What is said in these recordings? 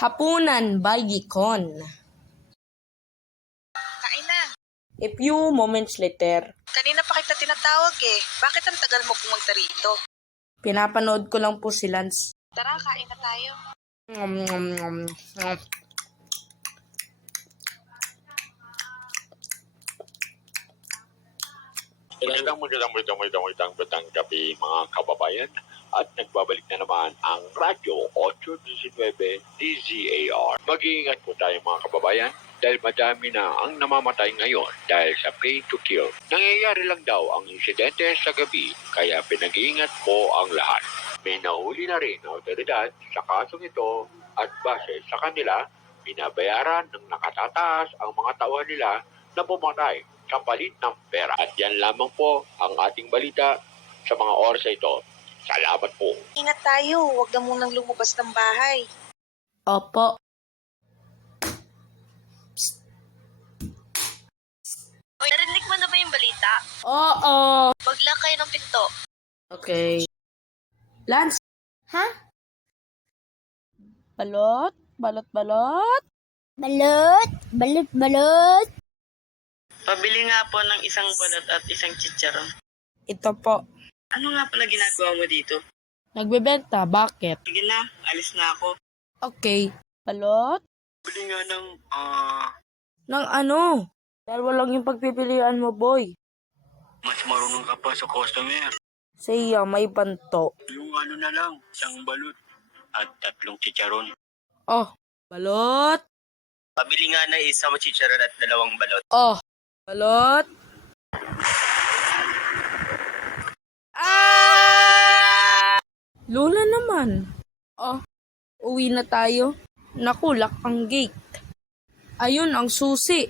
Hapunan by Gicon. Kain na. A few moments later, Kanina pa kita tinatawag eh. Bakit ang tagal mo pumunta rito? pinapanood ko lang po si Lance. Tara, kain na tayo. Nom, nom, nom, nom. Magandang gabi mga kababayan at nagbabalik na naman ang Radyo 819 DZAR. Mag-iingat po tayo mga kababayan dahil madami na ang namamatay ngayon dahil sa pay to kill. Nangyayari lang daw ang insidente sa gabi kaya pinag-iingat po ang lahat. May nahuli na rin na otoridad sa kasong ito at base sa kanila, binabayaran ng nakatataas ang mga tauhan nila na pumatay kapalit ng pera. At yan lamang po ang ating balita sa mga oras na ito. Salamat po. Ingat tayo. Huwag na munang lumabas ng bahay. Opo. Oy, narinig mo na ba yung balita? Oo. Maglang kayo ng pinto. Okay. Lance? Ha? Balot? Balot, balot? Balot, balot, balot. Pabili nga po ng isang balot at isang chicharon. Ito po. Ano nga pala ginagawa mo dito? Nagbebenta. Bakit? Sige na, alis na ako. Okay. Balot? Bili nga ng, Nang ano? Dahil walang yung pagpipilian mo, boy. mas marunong ka pa sa customer. Siya, may banto. Yung ano na lang, isang balot at 3 chicharon. Oh, balot. Pabili nga ng isang chicharon at 2 balot. Oh, balot. Lola naman. Oh, uwi na tayo. Nakulak ang gate. Ayun ang susi.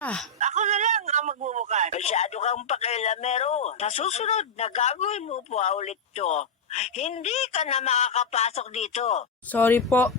Ako na lang ang magbubukas. Masyado kang pakialamero. Sa susunod na gagawin mo po ulit to, hindi ka na makakapasok dito. Sorry po.